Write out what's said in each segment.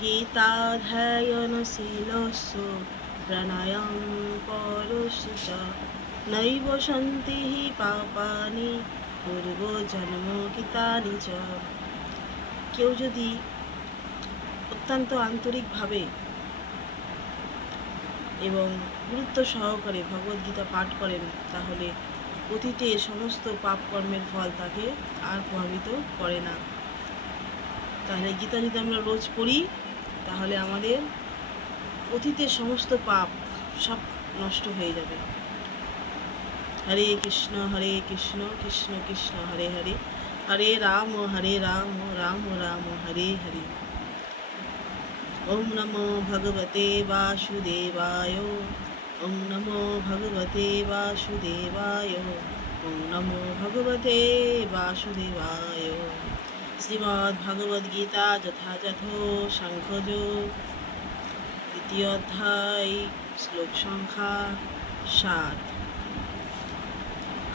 गीताध्ययनशीलस्य प्रणयं परस्य च नैव सन्ति हि पापानि पूर्वजन्मकृतानि च। কেউ যদি অত্যন্ত আন্তরিকভাবে এবং গুরুত্ব সহকারে ভগবদ্গীতা পাঠ করেন তাহলে অতীতে সমস্ত পাপ কর্মের ফল তাকে আর প্রভাবিত করে না। তাহলে গীতা যদি আমরা রোজ পড়ি তাহলে আমাদের অতীতের সমস্ত পাপ সব নষ্ট হয়ে যাবে। হরে কৃষ্ণ কৃষ্ণ কৃষ্ণ হরে হরে, হরে রাম রাম রাম হরে হরে। ওম নমো ভগবতে বাসুদেবায়, ওম নমো ভগবতে বাসুদেবায়, ওম নমো ভগবতে বাসুদেবায়। শ্রীমদ্ ভগবদ্গীতা যথাযথ সাংখ্যযোগ দ্বিতীয় অধ্যায় শ্লোক সংখ্যা 7।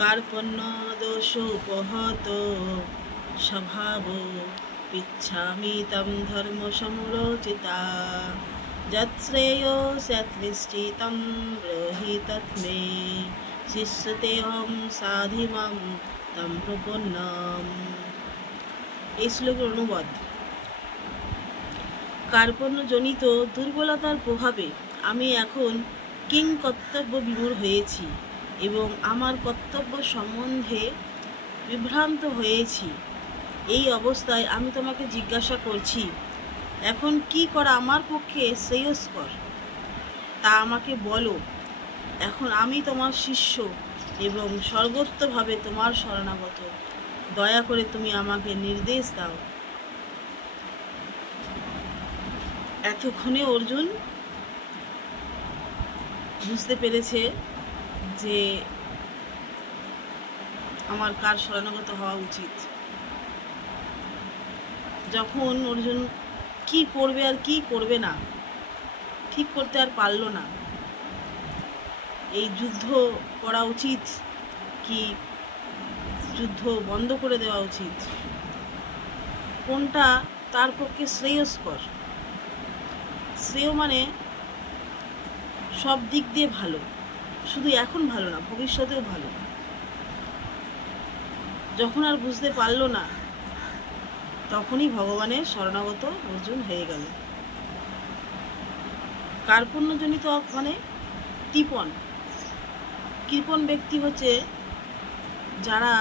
কার্পণ্য দোষোপহত স্বভাব পিচ্ছামি তম ধর্ম সমুরোচিতা যৎশ্রেয়ো স্যাৎনিষ্ঠিতম ব্রহি তৎমে শিষ্যতেহম সাধিমাম তম প্রপন্নম। এই শ্লোকের অনুবাদ: কার্পণ্যজনিত দুর্বলতার প্রভাবে আমি এখন কিং কর্তব্য বিমূঢ় হয়েছি এবং আমার কর্তব্য সম্বন্ধে বিভ্রান্ত হয়েছি। এই অবস্থায় আমি তোমাকে জিজ্ঞাসা করছি, এখন কি করা আমার পক্ষে শ্রেয়স্কর তা আমাকে বলো। এখন আমি তোমার শিষ্য এবং সর্বত্রভাবে তোমার শরণাগত। দয়া করে তুমি আমাকে নির্দেশ দাও। এতক্ষণে অর্জুন বুঝতে পেরেছে যে আমার কার শরণাগত হওয়া উচিত। যখন অর্জুন কি করবে আর কি করবে না ঠিক করতে আর পারল না, এই যুদ্ধ করা উচিত কি যুদ্ধ বন্ধ করে দেওয়া উচিত, কোনটা তার পক্ষে শ্রেয়স্কর। শ্রেয় মানে সব দিক দিয়ে ভালো, শুধু এখন ভালো না, ভবিষ্যতেও ভালো। যখন আর বুঝতে পারল না তখনই ভগবানের শরণাগত অর্জুন হয়ে গেল। কার্পণ্যজনিত মানে কৃপণ ব্যক্তি হচ্ছে যারা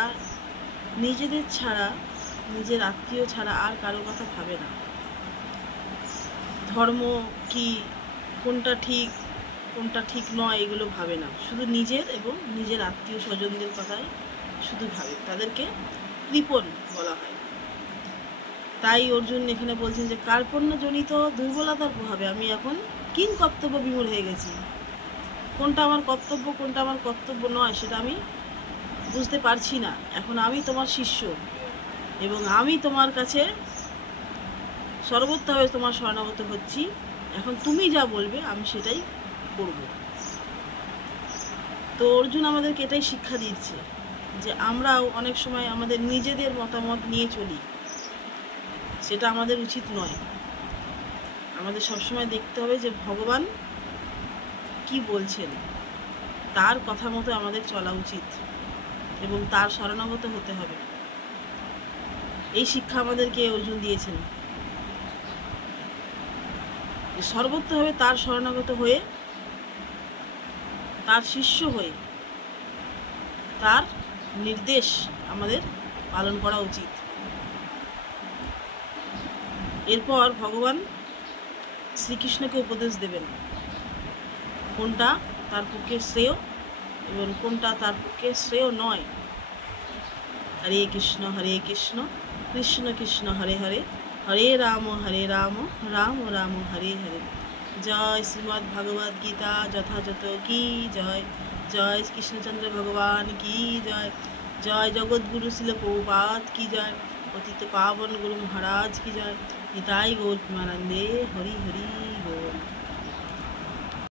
নিজেদের ছাড়া, নিজের আত্মীয় ছাড়া আর কারো কথা ভাবে না। ধর্ম কি, কোনটা ঠিক নয় এগুলো ভাবে না, শুধু নিজের এবং নিজের আত্মীয় স্বজনদের কথাই শুধু ভাবে। তাদেরকে কৃপণ বলা হয়। তাই অর্জুন এখানে বলছেন যে কার্পণ্যজনিত দুর্বলতার প্রভাবে আমি এখন কিং কর্তব্য বিমূঢ় হয়ে গেছি। কোনটা আমার কর্তব্য, কোনটা আমার কর্তব্য নয় সেটা আমি বুঝতে পারছি না। এখন আমি তোমার শিষ্য এবং আমি তোমার কাছে সর্বত্রভাবে তোমার শরণাগত হচ্ছি। এখন তুমি যা বলবে আমি সেটাই করব। তো অর্জুন আমাদেরকে এটাই শিক্ষা দিচ্ছে যে আমরাও অনেক সময় আমাদের নিজেদের মতামত নিয়ে চলি, সেটা আমাদের উচিত নয়। আমাদের সবসময় দেখতে হবে যে ভগবান কি বলছেন, তার কথা মতো আমাদের চলা উচিত এবং তার শরণাগত হতে হবে। এই শিক্ষা আমাদেরকে অর্জুন দিয়েছেন, সর্বত্রভাবে তার শরণাগত হয়ে, তার শিষ্য হয়ে তার নির্দেশ আমাদের পালন করা উচিত। এরপর ভগবান শ্রীকৃষ্ণকে উপদেশ দেবেন কোনটা তার পক্ষে শ্রেয় এবং কোনটা তার পক্ষে শ্রেয় নয়। হরে কৃষ্ণ কৃষ্ণ কৃষ্ণ হরে হরে, হরে রাম রাম রাম হরে হরে। জয় শ্রীমদ্ ভগবদ গীতা যথাযথ কি জয়। জয় কৃষ্ণচন্দ্র ভগবান কি জয়। জয় জগৎগুরু শিল প্রভুপাদ কি জয়। পতিত পাবন গুরু মহারাজ কি জয়। নিতাই গৌর প্রেমানন্দে হরি হরি।